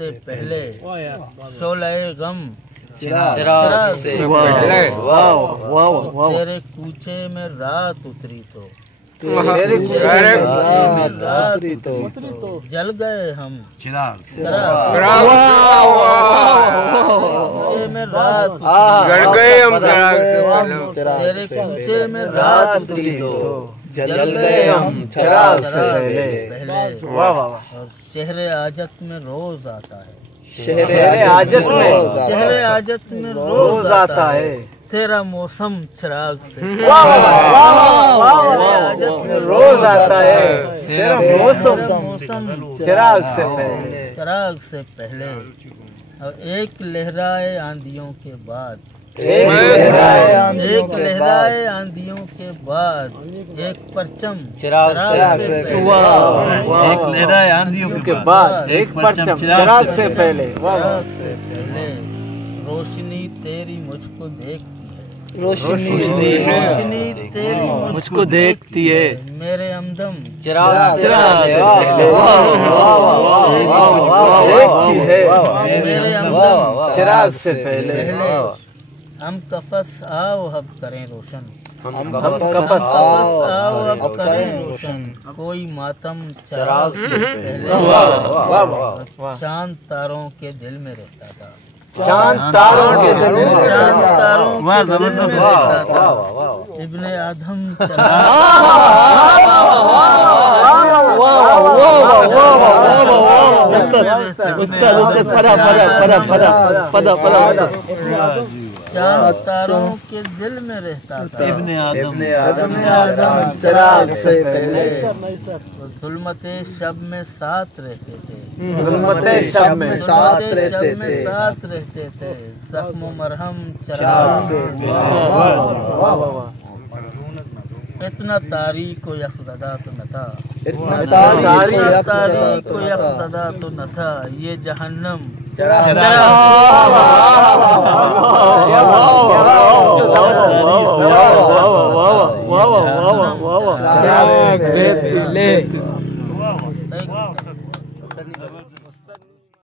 से पहले, शोले गम चिराग से पहले, तेरे कूचे में रात उतरी तो, तेरे जल गए हम चिराग कूचे में रात गड़ गए हम चिराग से पहले, तेरे कूचे में रात उतरी तो, जल गए हम चिराग से पहले। और शहर आजत में रोज आता है, शहर आजत में रोज आता है तेरा मौसम चिराग से, रोज आता है तेरा मौसम चिराग से पहले, चिराग से पहले। और एक लहराए आंधियों के बाद, एक लहराए आंधियों के बाद, एक परचम चिराग से एक लहराए आंधियों के बाद, एक परचम चिराग से पहले, चिराग से पहले। रोशनी तेरी मुझको देखती है, रोशनी तेरी मुझको देखती है, मेरे हमदम चिराग से मेरे हमदम चिराग से पहले। हम कफस आओ अब करें रोशन, हम कफस आओ अब करें रोशन, कोई मातम चिराग से पहले। चांद तारों के दिल में रहता था, चांद तारों के दिल में, चांद तारों के दिल में रहता था, इब्ने आदम चांद तारों के दिल में रहता था, इब्ने आदम चिराग से पहले। जुल्मते शब में साथ रहते थे, जुल्मते शब में साथ रहते थे, जख्म मरहम चिराग से। इतना तारीख को यकज़दा तो न था, तारीख को यकज़दा तो न था, ये जहन्नम चिराग से पहले।